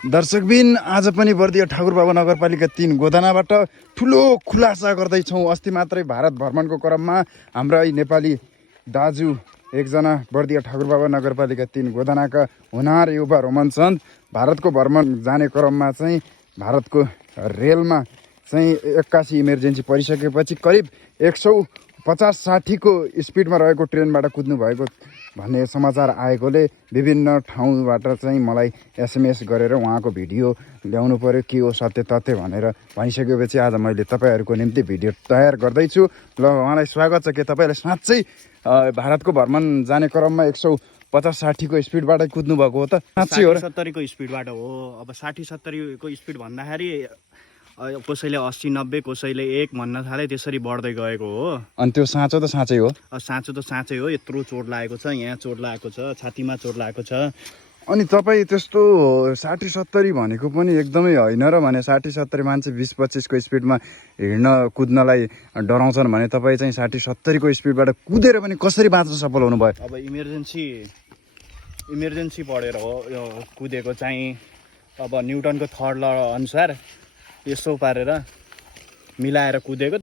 दर्शकबिन आज पनि बर्दिया ठाकुरबाबा नगरपालिका 3 गोदानाबाट ठुलो खुलासा गर्दैछौँ। अस्ति मात्रै भारत भ्रमणको क्रममा हाम्रा नेपाली दाजु एकजना बर्दिया ठाकुरबाबा नगरपालिका 3 गोदानाका हुनार युवा रोमन चन्द भारतको भ्रमण जाने क्रममा चाहिँ भारतको रेलमा चाहिँ 81 इमर्जेन्सी परिसकेपछि करिब 150-60 को स्पिडमा रहेको ट्रेनबाट कुद्नु भएको भन्ने समाचार आएकोले विभिन्न ठाउँबाट चाहिँ मलाई एसएमएस गरेर उहाँको भिडियो ल्याउनु पर्यो, के हो सत्य तथ्य भनेर भनिसकेपछि आज मैले तपाईँहरूको निम्ति भिडियो तयार गर्दैछु। ल उहाँलाई स्वागत छ। के तपाईँले साँच्चै भारतको भ्रमण जाने क्रममा 150-60 को स्पिडबाट कुद्नु भएको हो त? साँच्चै हो र? 70 को स्पिडबाट हो। अब 60-70 को स्पिड भन्दाखेरि कसैले 80-90 कसैले 1 भन्न थाले, त्यसरी बढ्दै गएको हो। अनि त्यो साँचो त साँचै हो? साँचो त साँचै हो। यत्रो चोट लागेको छ, यहाँ चोट लागेको छ, छातीमा चोट लागेको छ। अनि तपाईँ त्यस्तो 60-70 भनेको पनि एकदमै होइन र भने 60-70 मान्छे 20-25 को स्पिडमा हिँड्न कुद्नलाई डराउँछन् भने तपाईँ चाहिँ 60-70 को स्पिडबाट कुदेर पनि कसरी बाँच्न सफल हुनुभयो? अब इमर्जेन्सी पढेर हो यो कुदेको चाहिँ। अब न्युटनको थर्ड ल अनुसार यसो पारेर मिलाएर कुदेको।